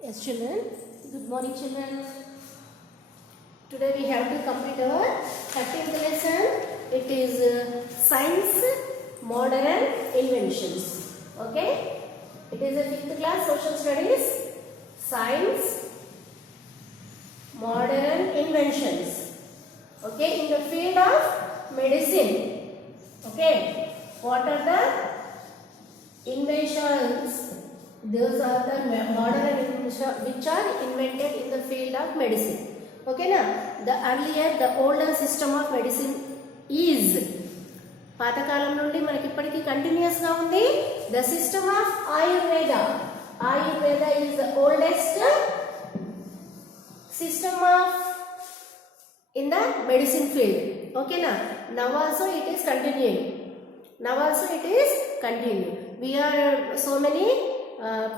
Yes, children. Good morning, children. Today we have to complete our 13th lesson. It is Science, Modern Inventions. Okay? It is a 5th class Social Studies. Science, Modern Inventions. Okay? In the field of medicine. Okay? What are the inventions? Those are the modern inventions which are invented in the field of medicine. Okay na? The older system of medicine is పాతకాలం నుండి మనకి ఇప్పటికీ continuous గా ఉంది the system of Ayurveda. Ayurveda is the oldest system of in the medicine field. Okay na? Now also it is continuing. We are so many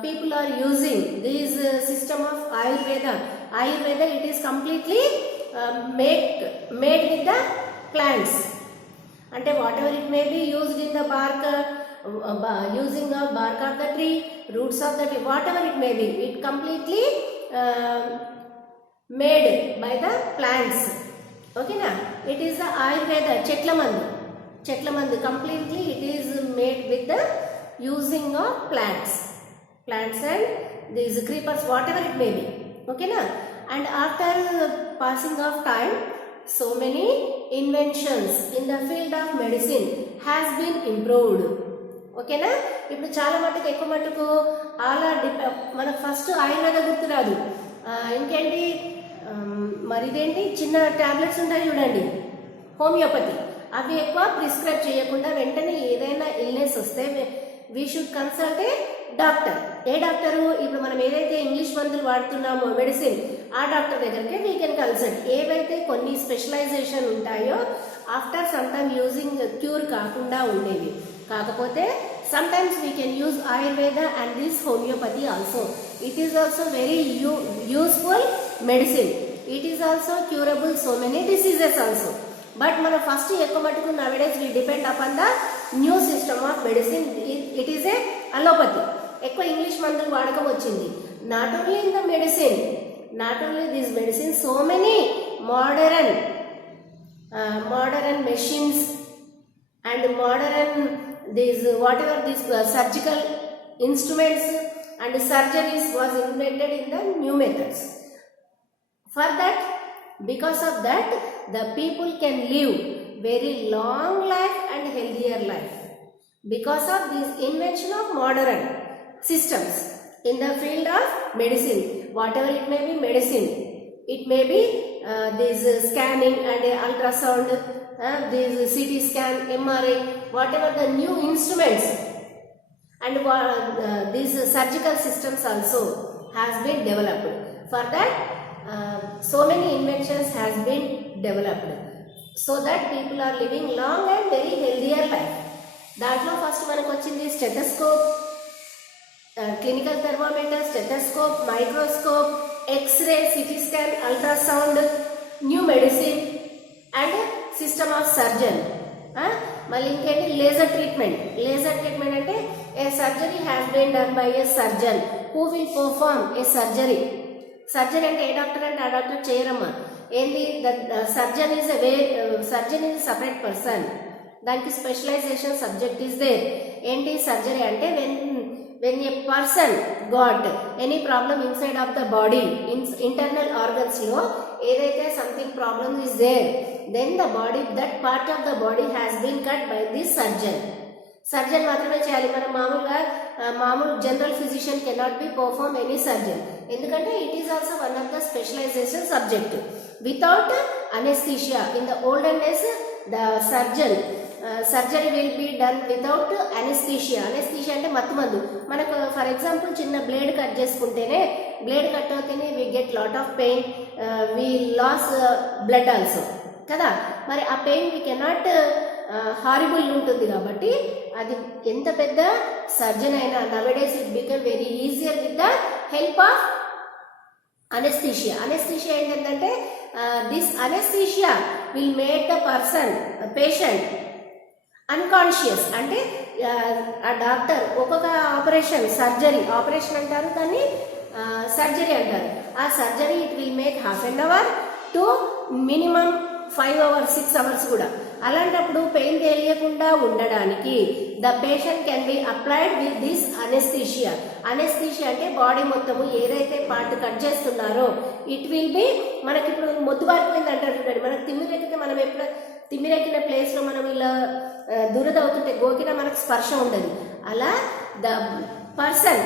people are using this system of Ayurveda. It is completely made with the plants. Ante whatever it may be used in the bark, using the bark of the tree, roots of the tree, whatever it may be, it completely made by the plants. Okay na? It is the Ayurveda, Chetlamandu. Completely it is made with the using of plants and these creepers, whatever it may be. Okay na? And after passing of time, so many inventions in the field of medicine has been improved. Okay na? ఇప్పుడు చాలా మటుకు ఎక్కువ మటుకు అలా మనకు first Ayurveda గుర్తురాదు, ఇంకేంటి మరి ఇదేంటి చిన్న టాబ్లెట్స్ ఉంటాయి చూడండి, హోమియోపతి, అవి ఎక్కువ ప్రిస్క్రైబ్ చేయకుండా వెంటనే ఏదైనా ఇల్నెస్ వస్తే we should consult a doctor. A doctor? ఇప్పుడు మనం ఏదైతే ఇంగ్లీష్ మందులు వాడుతున్నామో మెడిసిన్, ఆ డాక్టర్ దగ్గరికి వీ కెన్ కన్సల్ట్. ఏవైతే కొన్ని స్పెషలైజేషన్ ఉంటాయో after some time using cure కాకుండా ఉండేవి. కాకపోతే some times we can use Ayurveda and this homeopathy also. It is also very useful medicine. It is also curable so many diseases also. But మనం first ఎక్కువ మటుకు నవడేస్ we depend upon the new system of medicine. It is a allopathy. ఎక్కువ English మందులు వాడకం వచ్చింది. Not only in the medicine, not only this medicine, so many modern machines and modern these whatever these surgical instruments and surgeries was invented in the new methods. For that, because of that, the people can live very long life and healthier life because of this invention of modern systems in the field of medicine. Whatever it may be medicine, it may be this scanning and ultrasound, this CT scan, MRI, whatever the new instruments and these surgical systems also has been developed. For that, so many inventions has been developed so that people are living long and very healthier life. దాంట్లో first మనకు వచ్చింది stethoscope, clinical thermometer, stethoscope, microscope, X ray, CT scan, ultrasound, new medicine and system of surgeon. మళ్ళీ ఇంకేంటి laser treatment. అంటే a surgery has been done by a surgeon who will perform a surgery. Surgery అంటే ఏ doctor అంటే ఆ doctor చేయరమ్మా. ఏంది surgeon is separate person, దానికి స్పెషలైజేషన్ సబ్జెక్ట్ ఈస్ దేర్. ఏంటి సర్జరీ అంటే when a person got any problem inside of the body, internal organs lo edaithe something problem is there, then the body, that part of the body has been cut by this surgeon మాత్రమే చేయాలి. మనం మామూలు general physician cannot be perform any surgeon. ఎందుకంటే it is also one of the specialization subject. Without anesthesia in the olden days the surgery will be done without anesthesia. Anaesthesia అంటే మత్తుమందు. మనకు for example చిన్న blade cut చేసుకుంటేనే, blade cut అవుతేనే we get lot of pain, we loss blood also కదా. మరి ఆ pain we cannot horrible ఉంటుంది కాబట్టి అది ఎంత పెద్ద సర్జన్ అయినా nowadays it become very easier with the help of anesthesia. Anesthesia ఏంటంటే this anesthesia will make the patient unconscious. అంటే ఆ డాక్టర్ ఒక్కొక్క ఆపరేషన్ అంటారు దాన్ని, సర్జరీ అంటారు. ఆ surgery it will make half an hour to minimum 5 hours 6 hours కూడా. అలాంటప్పుడు పెయిన్ తెలియకుండా ఉండడానికి the patient can be applied with this anaesthesia. Anaesthesia అంటే బాడీ మొత్తము ఏదైతే పార్ట్ కట్ చేస్తున్నారో ఇట్ విల్ బి, మనకి ఇప్పుడు మొద్దు బారిపోయింది అంటారు చూడండి, మనకు తిమ్మిరెక్కితే మనం ఎప్పుడు తిమ్మిరెక్కిన ప్లేస్లో మనం ఇలా దురద అవుతుంటే గోకినా మనకు స్పర్శ ఉండదు. అలా the person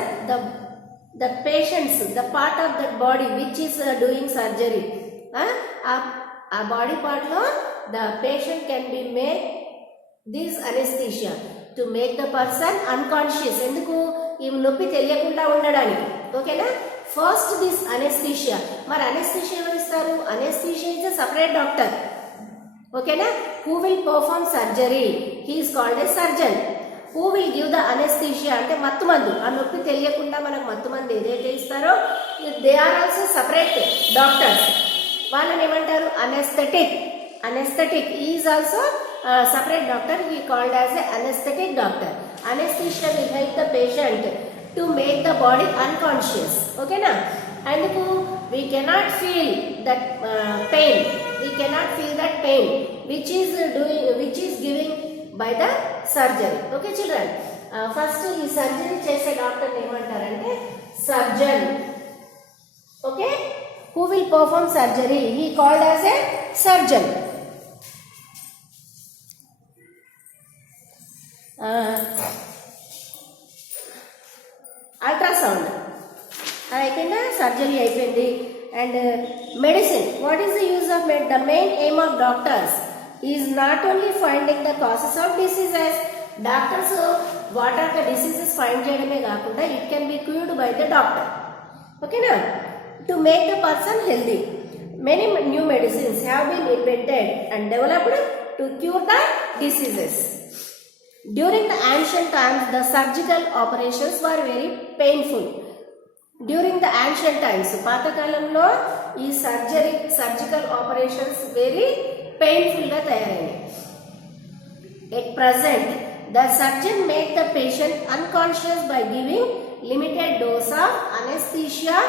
the patients the part of that body which is doing surgery, ఆ బాడీ పార్ట్లో the patient can be make this anesthesia to make the person unconscious. ఎందుకు? ఈ నొప్పి తెలియకుండా ఉండడానికి. ఓకేనా? First this anesthesia. మరి అనెస్థీషియా ఎవరు ఇస్తారు? Anesthesia is a separate doctor. ఓకేనా? Who will perform surgery, he is called a surgeon. Who will give the anesthesia అంటే మత్తు మందు. ఆ నొప్పి తెలియకుండా మనకు మత్తు మందు ఏదైతే ఇస్తారో they are also separate doctors. వాళ్ళని ఏమంటారు? Anaesthetic. Anaesthetic is also separate doctor. He called as a anesthetic doctor. Anesthesia will help the patient to make the body unconscious. Okay na? And we cannot feel that pain. We cannot feel that pain which is giving by the surgery. Okay children, first ee surgery chese doctor name antarante surgeon. Okay, who will perform surgery? He called as a surgeon. Ultrasound అయిపోయిందా? Surgery అయిపోయింది. And medicine. What is the use of the main aim of doctors is not only finding the causes of diseases. Doctors what are the diseases find చేయడమే కాకుండా it can be cured by the doctor. ఓకేనా? To make the person healthy. Many new medicines have been invented and developed to cure the diseases. During the ancient times, the surgical operations were very painful. During the ancient times, పాతకాలంలో ఈ surgical operations very painful గా తయారైనాయి. At present, the surgeon make the patient unconscious by giving limited dose of anesthesia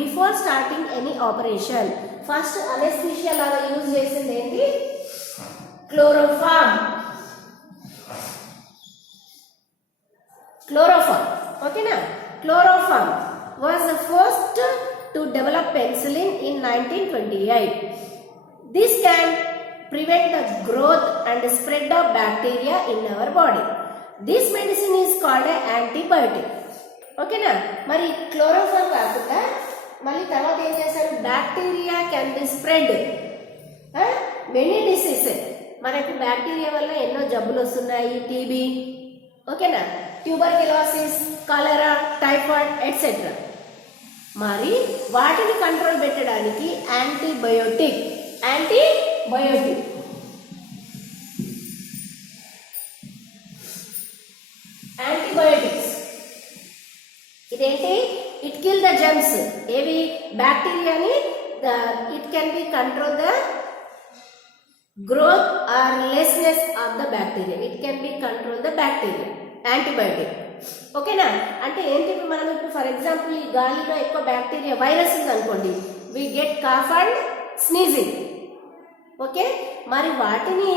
before starting any operation. First anesthesia లాగా use చేసింది ఏంటి? Chloroform. Okay na? Chloroform was the first to develop penicillin in 1928. This can prevent the growth and spread of bacteria in our body. This medicine is called an antibiotic. Okay na? Mari chloroform kaakunda mali tarvata em chesaru? Bacteria can be spread. Many diseases. Manaku bacteria valla enno jabbulu vastunayi. TB, ఓకేనా, tuberculosis, cholera, typhoid etcetera. మరి వాటిని control పెట్టడానికి antibiotics ఇదేంటి? It kill the germs. ఏవి? బ్యాక్టీరియాని. It can be control the growth or lessness of the bacteria. It can be control the bacteria. Antibiotic. ఓకేనా? అంటే ఏంటి? మనం ఇప్పుడు ఫర్ ఎగ్జాంపుల్ ఈ గాలిలో ఎక్కువ బ్యాక్టీరియా వైరస్ ఉంది అనుకోండి, we get cough and sneezing. Okay, మరి వాటిని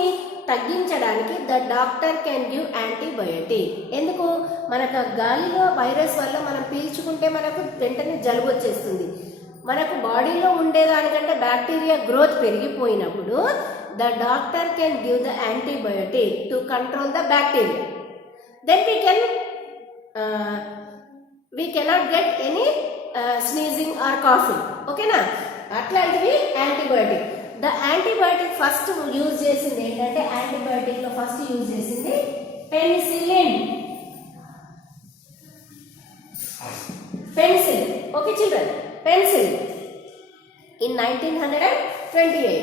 తగ్గించడానికి the doctor can give antibiotic. ఎందుకు? మనకు గాలిలో వైరస్ వల్ల మనం పీల్చుకుంటే మనకు వెంటనే జలుబు వచ్చేస్తుంది. మనకు బాడీలో ఉండేదానికంటే బ్యాక్టీరియా గ్రోత్ పెరిగిపోయినప్పుడు the doctor can give the antibiotic to control the bacteria. Then we cannot get any sneezing or coughing. Okay na? అట్లాంటివి antibiotic. The antibiotic first use చేసింది ఏంటంటే, యాంటీబయోటిక్ లో ఫస్ట్ యూజ్ చేసింది penicillin. Okay children, penicillin in 1928.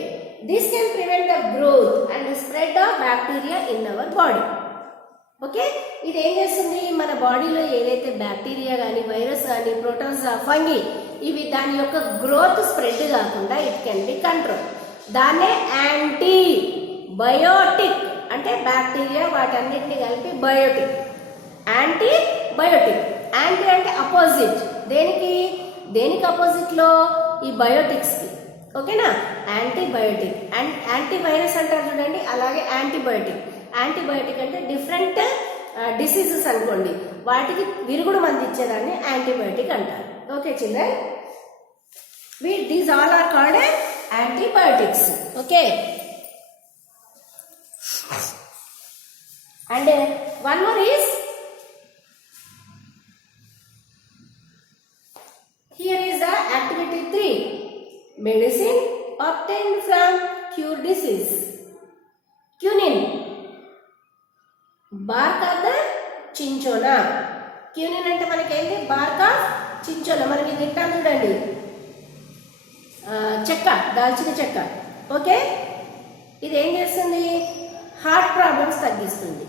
This can prevent the growth and the spread of bacteria in our body. Okay, ఇది ఏం చేస్తుంది? మన బాడీలో ఏదైతే బ్యాక్టీరియా కానీ, వైరస్ కానీ, ప్రోటోజోవా, ఫంగి, ఇవి దాని యొక్క గ్రోత్ స్ప్రెడ్ కాకుండా ఇట్ కెన్ బి కంట్రోల్. దాన్నే యాంటీబయోటిక్ అంటే బ్యాక్టీరియా వాటన్నిటిని కలిపి బయోటిక్. యాంటీబయోటిక్. యాంటీ అంటే అపోజిట్. దేనికి? దేనికి ఆపోజిట్లో? ఈ బయోటిక్స్కి. ఓకేనా? యాంటీబయోటిక్ అండ్ యాంటీవైరస్ అంటారు చూడండి, అలాగే యాంటీబయోటిక్. యాంటీబయోటిక్ అంటే డిఫరెంట్ డిసీజెస్ అనుకోండి, వాటికి విరుగుడు మంది ఇచ్చేదాన్ని యాంటీబయోటిక్ అంటారు. Okay children, these all are called antibiotics. Okay, and one more is here is the activity 3, medicine obtained from cure disease. Quinine, bark of the cinchona. Quinine అంటే మనకి ఏంటి? bark of cinchona. మనం ఇది తింటాం చూడండి, చెక్క, దాల్చిన చెక్క. ఓకే, ఇది ఏం చేస్తుంది? హార్ట్ ప్రాబ్లమ్స్ తగ్గిస్తుంది.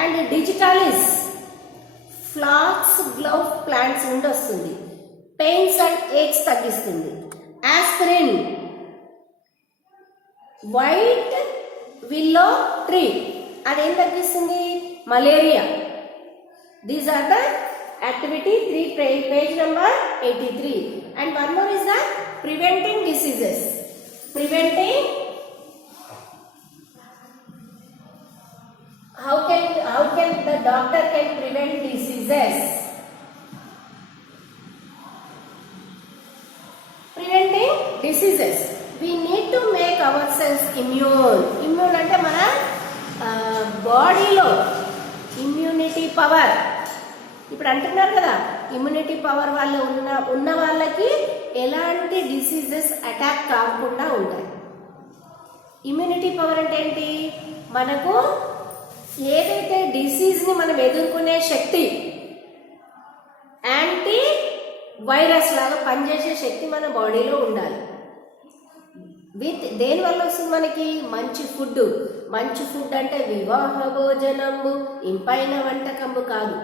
And digitalis, foxglove plants నుండి వస్తుంది, పెయిన్స్ అండ్ ఏక్స్ తగ్గిస్తుంది. ఆస్పిరిన్, వైట్ విల్లో ట్రీ, అదేం తగ్గిస్తుంది? Malaria. These are the activity 3, page number 83. And one more is the preventing diseases. Preventing, how can the doctor can prevent diseases? Preventing diseases, we need to make ourselves immune. Immune అంటే మన బాడీలో immunity power. ఇప్పుడు అంటున్నారు కదా, immunity power వల్ల ఉన్న వాళ్ళకి ఎలాంటి డిసీజెస్ అటాక్ కాకుండా ఉంటాయి. ఇమ్యూనిటీ పవర్ అంటే ఏంటి? మనకు ఏదైతే డిసీజ్ని మనం ఎదుర్కొనే శక్తి, యాంటీ వైరస్ లాగా పనిచేసే శక్తి మన బాడీలో ఉండాలి. దేనివల్ల వస్తుంది మనకి? మంచి ఫుడ్. మంచి ఫుడ్ అంటే వివాహ భోజనంబు ఇంపైన వంటకంబు కాదు.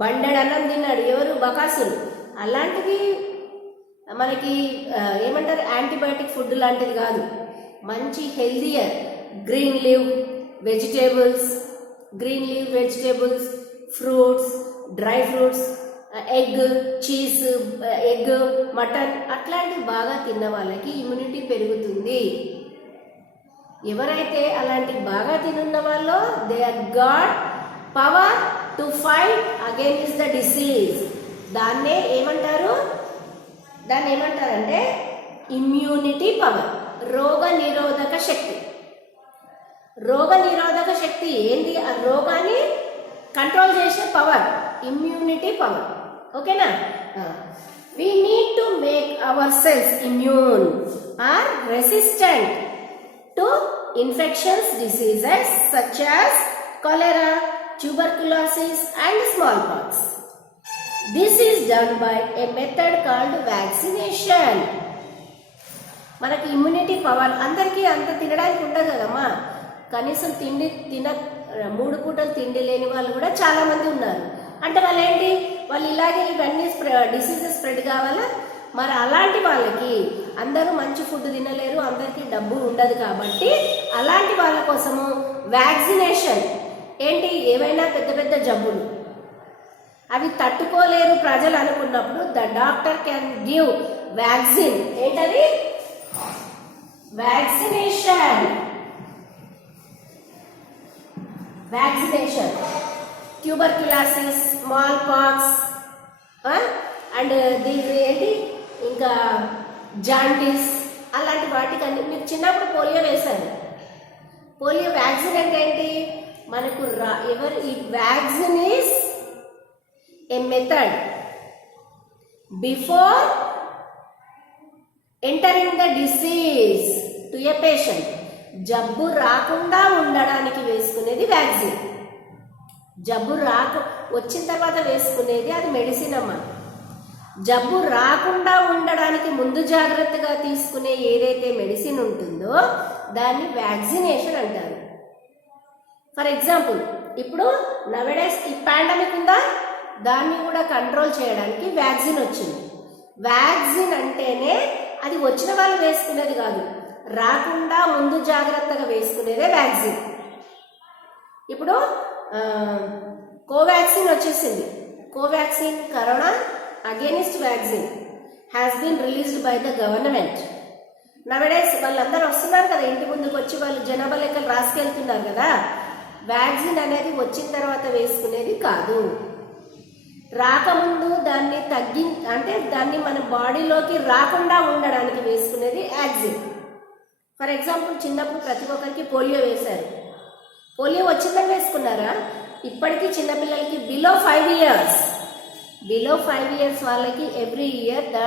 బండెడన్నం తిన్నాడు ఎవరు? బకాసులు. అలాంటిది మనకి ఏమంటారు? యాంటీబయాటిక్ ఫుడ్ లాంటిది కాదు. మంచి healthier green leave vegetables, fruits, dry fruits, egg, cheese, egg, mutton అట్లాంటివి బాగా తిన్న వాళ్ళకి ఇమ్యూనిటీ పెరుగుతుంది. ఎవరైతే అలాంటివి బాగా తినున్న వాళ్ళు, they are got power to fight against the disease. దాన్ని ఏమంటారంటే ఇమ్యూనిటీ పవర్, రోగ నిరోధక శక్తి. రోగ నిరోధక శక్తి ఏంటి? ఆ రోగాన్ని కంట్రోల్ చేసే పవర్, ఇమ్యూనిటీ పవర్. ఓకేనా? we need to make ourselves immune or resistant to infectious diseases such as cholera, tuberculosis and smallpox. This is done by a method called vaccination. మనకి ఇమ్యూనిటీ పవర్ అందరికీ అంత తినడానికి ఉండదు కదమ్మా. కనీసం 3 పూటలు తిండి లేని వాళ్ళు కూడా చాలా మంది ఉన్నారు. అంటే వాళ్ళు ఏంటి? వాళ్ళు ఇలాగే ఇవన్నీ డిసీజెస్ స్ప్రెడ్ కావాలా? మరి అలాంటి వాళ్ళకి అందరూ మంచి ఫుడ్ తినలేరు, అందరికీ డబ్బు ఉండదు. కాబట్టి అలాంటి వాళ్ళ కోసము వ్యాక్సినేషన్. ఏంటి? ఏవైనా పెద్ద పెద్ద జబ్బులు అవి తట్టుకోలేరు ప్రజలు అనుకున్నప్పుడు the doctor can give vaccine. ఏంటది? Vaccination. Tuberculosis, smallpox and దీని ఏంటి ఇంకా జాండీస్ అలాంటి వాటికి అన్ని. మీకు చిన్నప్పుడు పోలియో వేశారు. పోలియో వ్యాక్సిన్ అంటే ఏంటి? మనకు ఈ vaccine is a method before entering the disease to a patient. జబ్బు రాకుండా ఉండడానికి వేసుకునేది వ్యాక్సిన్. జబ్బు వచ్చిన తర్వాత వేసుకునేది అది మెడిసిన్ అమ్మ. జబ్బు రాకుండా ఉండడానికి ముందు జాగ్రత్తగా తీసుకునే ఏదైతే మెడిసిన్ ఉంటుందో దాన్ని వ్యాక్సినేషన్ అంటారు. ఫర్ ఎగ్జాంపుల్, ఇప్పుడు నవడేస్ ఈ పాండమిక్ ఉందా, దాన్ని కూడా కంట్రోల్ చేయడానికి వ్యాక్సిన్ వచ్చింది. వ్యాక్సిన్ అంటేనే అది వచ్చిన వాళ్ళు వేసుకునేది కాదు, రాకుండా ముందు జాగ్రత్తగా వేసుకునేదే వ్యాక్సిన్. ఇప్పుడు కోవాక్సిన్ వచ్చేసింది. Covaxin corona against vaccine has been released by the government. Nowadays వాళ్ళందరూ వస్తున్నారు కదా, ఇంటి ముందుకు వచ్చి వాళ్ళు జనాభా లెక్కలు రాసుకెళ్తున్నారు కదా. వ్యాక్సిన్ అనేది వచ్చిన తర్వాత వేసుకునేది కాదు, రాకముందు దాన్ని అంటే దాన్ని మన బాడీలోకి రాకుండా ఉండడానికి వేసుకునేది వ్యాక్సిన్. ఫర్ ఎగ్జాంపుల్ చిన్నప్పుడు ప్రతి ఒక్కరికి పోలియో వేశారు. పోలియో వచ్చిందని వేసుకున్నారా? ఇప్పటికీ చిన్నపిల్లలకి బిలో 5 years వాళ్ళకి every year the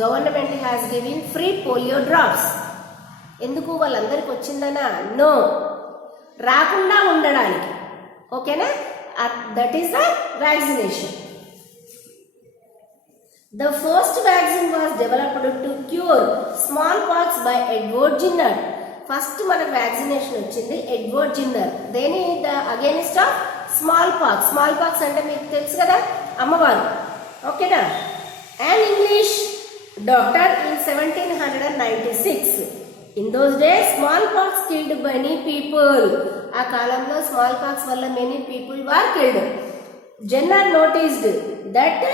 government has giving free polio drops. ఎందుకు? వాళ్ళందరికి వచ్చిందనా? నో, రాకుండా ఉండడానికి. ఓకేనా? That is the vaccination. The first vaccine was developed to cure smallpox by Edward Jenner. First మనకు వ్యాక్సినేషన్ వచ్చింది ఎడ్వర్డ్ జిన్నర్. దేని? అగేనిస్ట్ ఆఫ్ స్మాల్ పాక్స్ అంటే మీకు తెలుసు కదా, అమ్మవారు. ఓకేనా? And English doctor in 1796. In those days small pox killed many people. ఆ కాలంలో స్మాల్ పాక్స్ వల్ల many people were killed. Jenner noticed that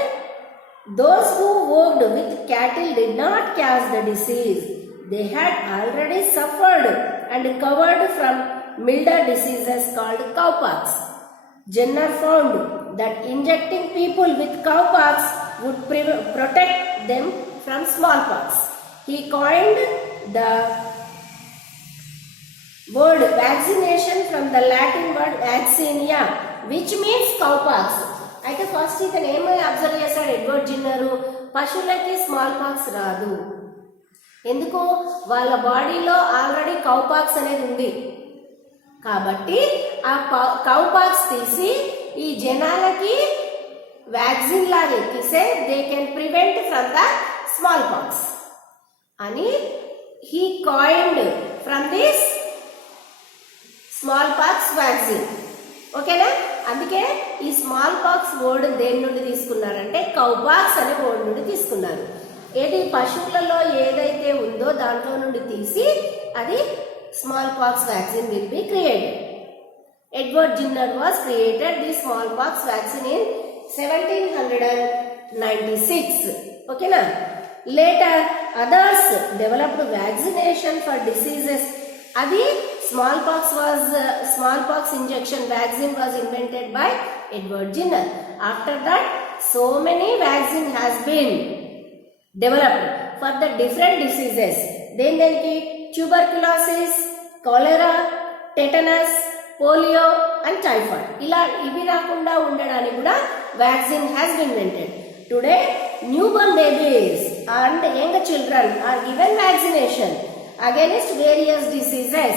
those who worked with cattle did not catch the disease. They had already suffered and covered from milder diseases called cowpox. Jenner found that injecting people with cowpox would protect them from smallpox. He coined the word vaccination from the Latin word vaccinia, which means cowpox. అయితే first ఇతను ఏమో observe చేశాడు Edward జిన్నరు, పశువులకి small pox రాదు. ఎందుకు? వాళ్ళ బాడీలో already cowpox అనేది ఉంది కాబట్టి ఆ కౌపాక్స్ తీసి ఈ జనాలకి వ్యాక్సిన్ లాగా ఎక్కిస్తే they can prevent from the smallpox అని he coined from this smallpox vaccine. ఓకేనా? అందుకే ఈ స్మాల్ పాక్స్ వర్డ్ దేని నుండి తీసుకున్నారంటే కౌపాక్స్ అనే వర్డ్ నుండి తీసుకున్నారు. ఏది? పశువులలో ఏదైతే ఉందో దాంట్లో నుండి తీసి అది smallpox vaccine will be created. Edward Jenner was created the smallpox vaccine in 1796. ఓకేనా? Later others developed vaccination for diseases. అది small pox injection vaccine was invented by Edward Jenner. After that so many vaccine has been developed for the different diseases. Then tuberculosis, cholera, tetanus, polio and typhoid. ఇలా ఇవి రాకుండా ఉండడానికి కూడా vaccine has been invented. Today newborn babies and young children are given vaccination against various diseases.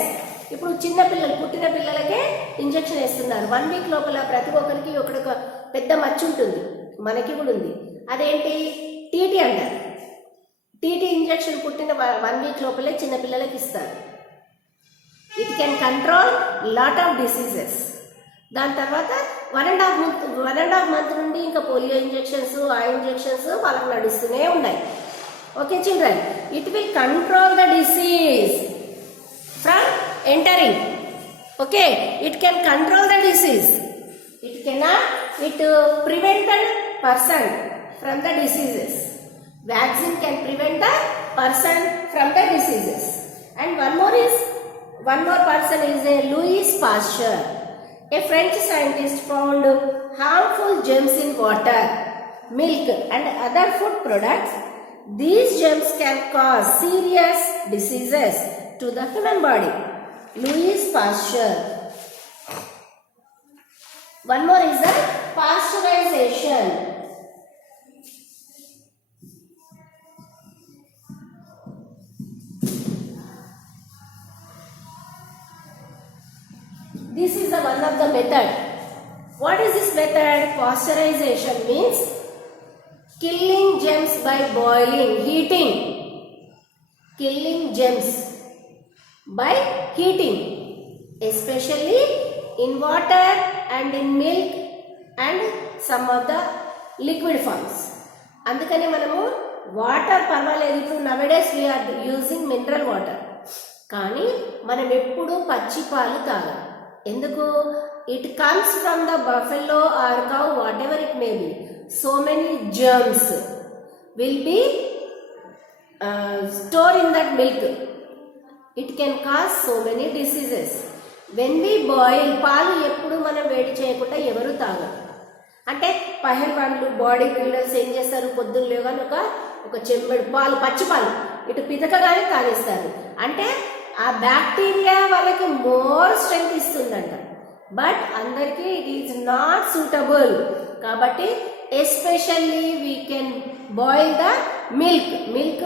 ఇప్పుడు చిన్న పిల్లలు, పుట్టిన పిల్లలకే ఇంజెక్షన్ వేస్తున్నారు. 1 వీక్ లోపల ప్రతి ఒక్కరికి ఒక పెద్ద మచ్చ ఉంటుంది, మనకి కూడా ఉంది. అదేంటి? టీటీ అంటారు. టీటీ ఇంజెక్షన్ పుట్టిన 1 వీక్ లోపలే చిన్న పిల్లలకి ఇస్తారు. It can control lot of diseases. దాని తర్వాత 1.5 మంత్ నుండి ఇంకా పోలియో ఇంజెక్షన్స్, ఆ ఇంజెక్షన్స్ వాళ్ళకి నడుస్తూనే ఉన్నాయి. Okay children, it will control the disease from entering. Okay, it can control the disease. It prevent the person from the diseases. Vaccine can prevent the person from the diseases. And one more person is Louis Pasteur. A French scientist found harmful germs in water, milk and other food products. These germs can cause serious diseases to the human body. Louis Pasteur. One more is the pasteurization. This is the one of the method. What is this method? Pasteurization means killing germs by boiling, heating. Killing germs by heating, especially in water and in milk and some of the liquid forms. అందుకని మనము water పర్వాలేదు, ఇప్పుడు nowadays we are using mineral water, కానీ మనం ఎప్పుడు పచ్చి పాలు తాగాలి. ఎందుకు? It comes from the buffalo or cow, whatever it may be, so many germs will be stored in that milk. It can cause so many diseases. When we boil, పాలు ఎప్పుడు మనం వేడి చేయకుండా ఎవరు తాగరు. అంటే పహల్వాన్లు బాడీ బిల్డర్స్ ఏం చేస్తారు, పొద్దున్న లేవని ఒక చెంబడి పాలు, పచ్చి పాలు ఇటు పితకగానే తాగేస్తారు. అంటే ఆ బ్యాక్టీరియా వాళ్ళకి మోర్ స్ట్రెంగ్త్ ఇస్తుందంట. బట్ అందరికీ ఇట్ ఈజ్ నాట్ సూటబుల్. కాబట్టి especially we can boil the milk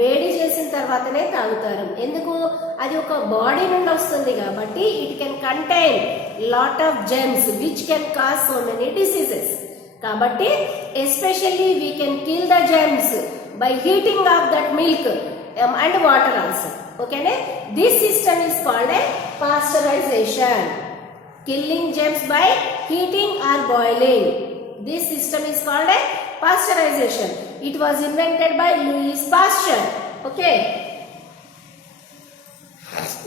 వేడి చేసిన తర్వాతనే తాగుతారు. ఎందుకు, అది ఒక బాడీ నుండి వస్తుంది కాబట్టి it can contain lot of germs which can cause so many diseases. కాబట్టి especially we can kill the germs by heating of that milk and water also. ఓకేనే, this system is called a pasteurization. Killing germs by heating or boiling. This system is called a pasteurization. It was invented by Louis Pasteur. Okay.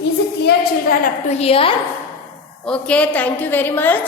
Is it clear, children, up to here? Okay, thank you very much.